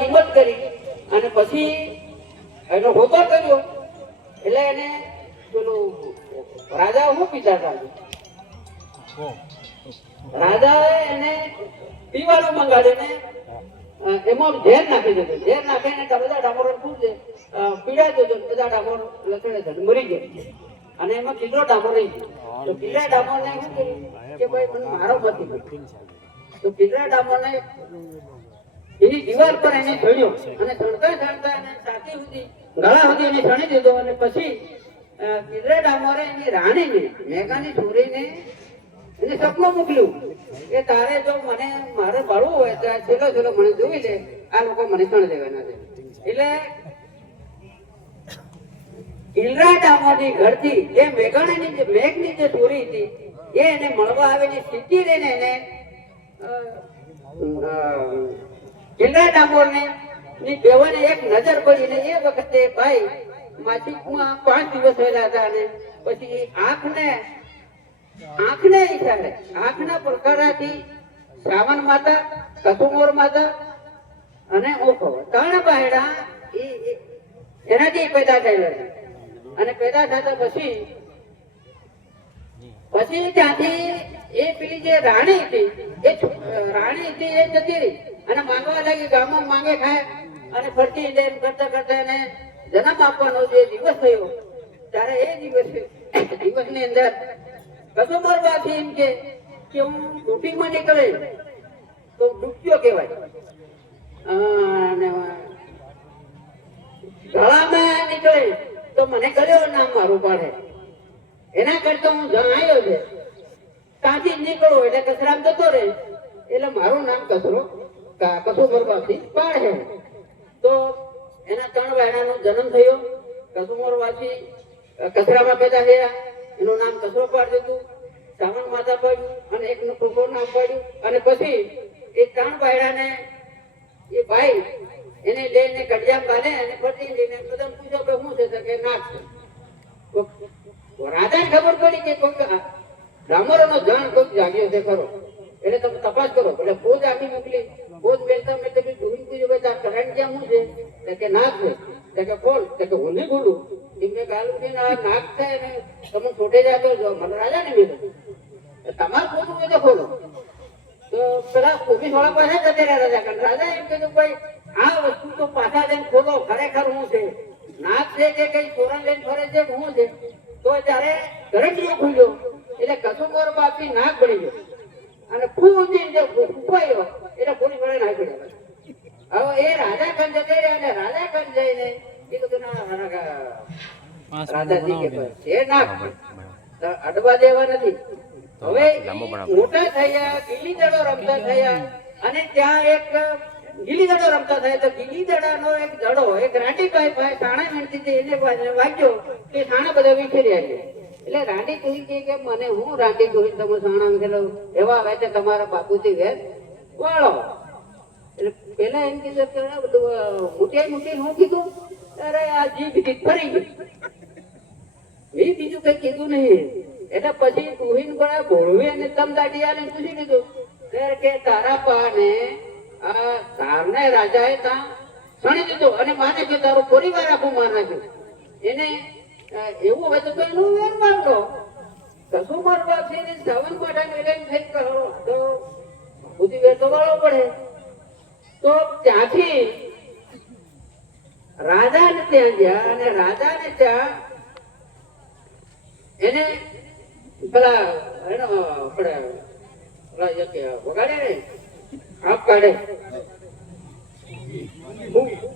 કિંમત કરી અને પછી એનો હોતો કર્યો. એટલે એને પેલું રાજા શું પીતા હતા, રાજાએ એને પીવાનું મંગાડીને એમાં ઝેર નાખી દીધું. ઝેર નાખીને બધા ડામોરો શું છે પીડાતો હતો, બધા ડામોર લથડે મરી ગયા અને એમાં કિલ્લો ડામોર રહી ગયો. તો કિલ્લા ડામોરને શું કર્યું કે ભાઈ મને મારો નથી. તો કિલ્લા ડામોરને એની દિવાલ પર એને ચડ્યો અને ચડતા ચડતા એને છાતી સુધી ગળા સુધી એને ચણી દીધો. અને પછી કિલ્લા ડામોરે એની રાણીને મેઘાની છોરીને એને સપનું મોકલ્યું કે તારે જો મને મારે બાળવું હોય તો છેલ્લો છેલ્લો મને જોઈ લે, આ લોકો મને ચણ દેવાના છે. એટલે કિલ્લા ડામોરની ઘરથી જે મેઘાણીની જે મેઘની જે છોરી હતી એ એને મળવા આવીને સીધી રહીને એને કિલ્લા ડામોરને ની બેવાને એક નજર પડીને એ વખતે ભાઈ માસિકમાં 5 દિવસ થયેલા હતા અને પછી આંખને ઈશારે આંખના પ્રકારાથી શ્રાવણ માતા, કસુમોર માતા અને ઓખો 3 બાયડા એનાથી પેદા થયેલા છે. અને પેદા થતા પછી ત્યાંથી એ પેલી જે રાણી હતી એ જતી રહી અને માંગવા લાગી. ગામમાં માંગે ખાય અને ફરતી એમ કરતા કરતા એને જન્મ આપવાનો જે દિવસ થયો ત્યારે એ દિવસની અંદર કસુમોર બાથી એમ કે હું ડૂટીમાં નીકળે તો ડૂબક્યો કહેવાય, અને ગળામાં નીકળે તો મને ગળ્યો નામ મારું પાડે. એના કરતા હું જ્યાં આવ્યો છે ત્યાંથી જ નીકળો એટલે કચરામ જતો રહે એટલે મારું નામ કસુમોર બાથી પાડે. તો એના 3 બાયડાનો જન્મ થયો. કસુમોર વાસી કચરામાં પેદા થયા, એનું નામ કસરો પાડી દીધું, શ્રાવણ માતા પાડ્યું અને એકનું ખોખો નામ પાડ્યું. અને પછી એ 3 બાયડાને એ ભાઈ એને લઈને કડિયા બાંધે અને ફરતી લઈને બધા પૂછો કે શું છે કે નાક છે. રાજાને ખબર પડી કે કોઈક ડામોરનો જાણ કોઈક જાગ્યો છે ખરો, એટલે તમે તપાસ કરો. એટલે ફોજ આખી મોકલી. ફોજ મેળતા મેળતા ડુંગી પૂછ્યું કે કરણ ક્યાં શું છે કે નાક છે કે કોણ કે ઊંધી બોલું એમને ગાલું છે ને આ નાક છે ને તમે છોટે જાતો જો મને રાજા ને મેળો તમારે ખોટું હોય તો ખોલો. તો પેલા પોલીસ વાળા પાસે જતે રહ્યા રાજા કારણ રાજા એમ કીધું ભાઈ આ વસ્તુ તો પાછા જઈને ખોલો ખરેખર શું છે, નાક છે કે કઈ ચોરણ લઈને ફરે છે શું છે. તો ત્યારે કરંટીઓ ખુલ્યો એટલે કસુમોર બાપી નાક બની ગયો અને ફૂપાયો એટલે પોલીસ વાળા નાક પડ્યા. હવે એ રાજા કન જતે રહ્યા અને રાજા કન જઈને કીધું કે રાજાજી કે નાક અડવા દેવા નથી. હવે મોટા થયા, ગીલી દડો રમતા થયા અને ત્યાં એક ગીલી દડો રમતા થયા. તો ગીલી દડાનો એક દડો એક રાંડી ભાઈ સાણા મીણતી એને વાગ્યો તે સાણા બધા વિખેર્યા છે. એટલે રાંડી કહી કે મને હું રાંડી કહી તમે સાણા વિખેલો એવા આવે છે તમારા બાપુજી વેર વાળો. એટલે પેલા એમ કીધું કે મોટી હું કીધું અરે આ જીભ ફરી ગઈ મેં બીજું કઈ કીધું નહીં. એટલે પછી તુહીન ગળા ભોળવી અને તમ દાડી આલે પૂછી દીધું કે તારા પાને આ તારને રાજાએ ત્યાં સણી દીધો અને માને કે તારો પરિવાર આખું માર નાખ્યું. એને એવું હોય તો એનું વેર મારતો કસુમોર બાપજીને શ્રાવણ માટાને લઈને થઈ કરો તો બુદ્ધિ વેર તો વાળો પડે. તો ત્યાંથી રાજાને ત્યાં ગયા અને રાજાને ત્યાં એને પેલા એનો વગાડે ને આપ કાઢે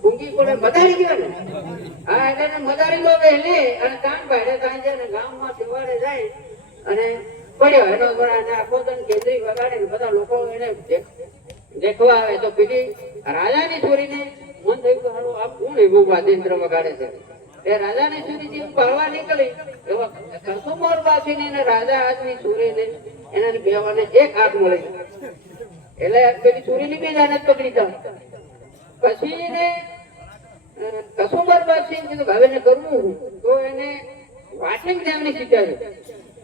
ભૂંગી કોને મદારી ગયો ને હા એટલે મદારી લો લે અને કાન પાડે ત્યાં જાય ને ગામમાં શિવાડે જાય અને પડ્યો એનો આખો દન કેન્દ્રી વગાડે ને બધા લોકો એને દેખવા આવે. તો પેલી રાજાની છોરીને મન થયું કે હાલો આ કોણ એવું વાદ્યંત્ર વગાડે છે. એ રાજાની છોરી પાડવા નીકળી એવા કસુમોર બાફીને રાજા હાથની છોરીને એના બેવાને એક હાથ મળી એટલે પેલી છોરીની બે જાને પકડી જાવ. પછી એને કસુમોર બાફી કીધું હવે એને કરવું તો એને વાસંગ દેવને શીખ્યા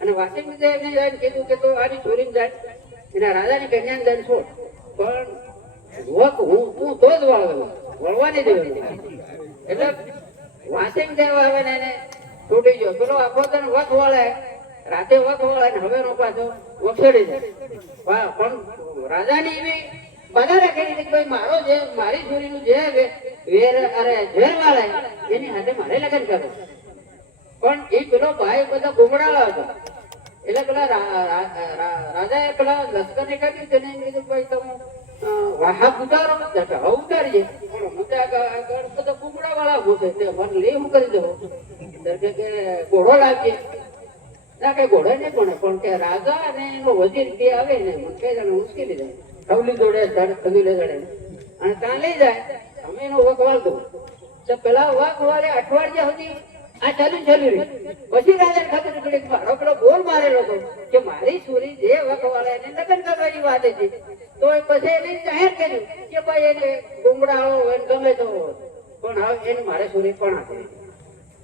અને વાસંગ દેવને કીધું કે તો આની છોરીને જાય એના રાજાની કન્યાને દન છોડ પણ વક હું તો જ વાળવેલો, વળવાની દેવાનું. એટલે વાંચીને કહેવા આવે ને એને તૂટી ગયો. પેલો આખો તને વક વળે, રાતે વક વળે ને હવે નો પાછો વખેડી જાય. પણ રાજાની એવી બધા રાખેલી કે ભાઈ મારો જે મારી છોરીનું જે વેર અરે ઝેર વાળે એની હાથે મારે લગ્ન કરો. પણ એ પેલો ભાઈ બધા ગુમડાળો હતો. એટલે પેલા રાજાએ પેલા લશ્કરને કાઢ્યું તેને કીધું ભાઈ તમે હાથ ઉતારો, ઉતારીએ પણ બધા ગુમડા વાળા ઉભું છે તે મને લે હું કરી દઉં કે ઘોડો લાગીએ ના કઈ ઘોડો નહીં પણ કે રાજા અને એનો વજીર કે આવે ને મને કઈ જણ મુશ્કેલી જાય ખવલી દોડે ખબીલે દોડે અને ત્યાં લઈ જાય અમે એનો વક વાળતો તો પેલા વક વાળે અઠવાડિયા સુધી આ ચાલુ રહી. પછી રાજા ખાતર મારો પેલો બોલ મારેલો હતો કે મારી છોરી જે વક વાળે એને લગ્ન કરવાની વાત હતી. તો પછી એને જાહેર કર્યું કે ભાઈ એને ગુમડાળો એને ગમે તો પણ હવે એને મારે છોરી પણ આપી.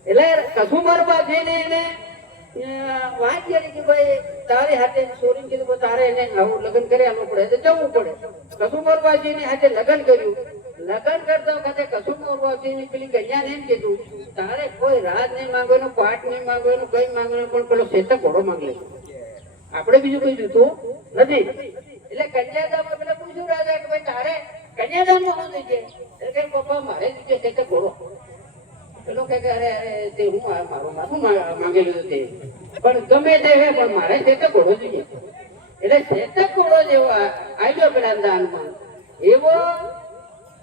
એટલે કસુંબર બાજીને એને વાત કરી કે ભાઈ તારી હાથે છોરીને કીધું તારે એને આવું લગ્ન કરી આવવું પડે તો જવું પડે. કસુંબર બાજીને હાથે લગ્ન કર્યું. લગ્ન કરતા વખતે કસુંબર બાજીની પેલી કન્યાને એમ કીધું તારે કોઈ રાજ નહીં માંગવાનું, પાટ નહીં માંગવાનું, કઈ માંગવાનું, પણ પેલો શેતક ઘોડો માંગે છે. આપણે બીજું કઈ જોતું નથી. એટલે કન્યાદાનમાં પેલા પૂછ્યું રાજા કે ભાઈ તારે કન્યાદાનમાં શું થઈ છે? એટલે કે પપ્પા મારે જ શેતક ઘોડો. પેલો કે અરે અરે તે હું મારું માથું માંગેલું તે પણ ગમે તે પણ મારે શેતક ઘોડો જોઈએ. એટલે શેતક ઘોડો જેવો આવ્યો પેલા દાનમાં એવો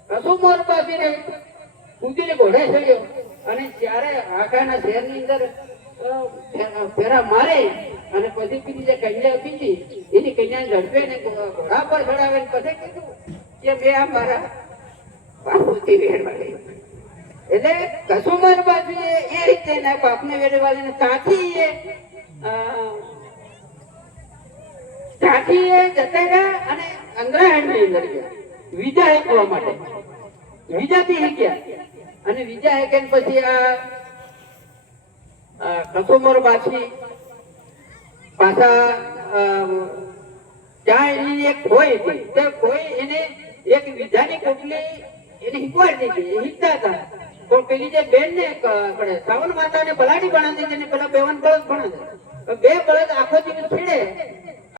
કસુંબર બાજીને કૂદીને ઘોડે ચડ્યો અને ત્યારે આખાના શહેરની અંદર ફેરા મારે અને પછી પેલી જે કન્યા પીધી એની કન્યાને ઝડપે ને ઘોડા પર ચડાવે ને પછી કીધું કે બે આ મારા બાપુથી વેરવા ગઈ. એટલે કસુંબર બાજુએ એ રીતે એના બાપને વેરવા લઈને ત્યાંથી એ જતા રહ્યા અને અંગ્રહાણની અંદર ગયા વિજા હેકવા માટે. વિજાથી હેક્યા અને વિજા હેક્યા પછી આ કસુંબર બાજી પાછા ત્યાં એની એક ખોઈ હતી. તે ખોઈ એને એક વિજાની કોટલી એને હિકવાડી દીધી. હિકતા હતા પણ પેલી જે બેન ને શ્રાવણ માતા ને બલાડી બનાવી દીધી ને પેલા બેવન બળદ બનાવે. બે બળદ આખો દિવસ છેડે